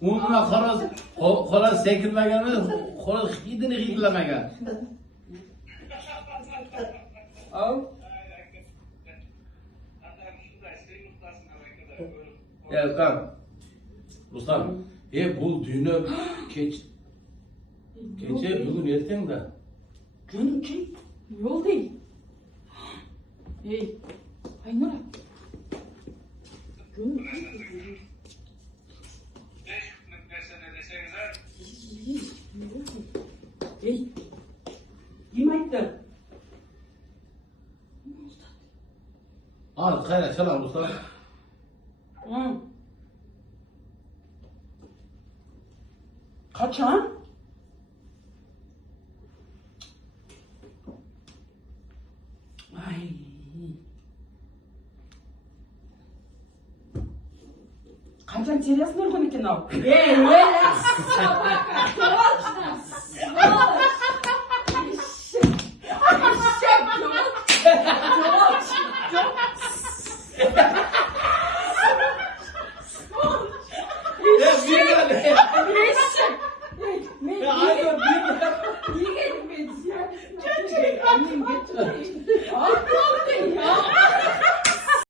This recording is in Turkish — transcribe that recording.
Umumuna horoz sekilmagan, horoz hidini hidlamagan. Al. Ya Rustam, bu düğünü gece bugün erken de. Canım kim? Yol değil. Hey, Aynur. Canım kim? Hey, kim ayıttı? Al, kayra çalar Rustam. Hı. Kaçan? Ay. Kaçan интересно органы кино? Эй, relax! Срочно! Annem getirdi.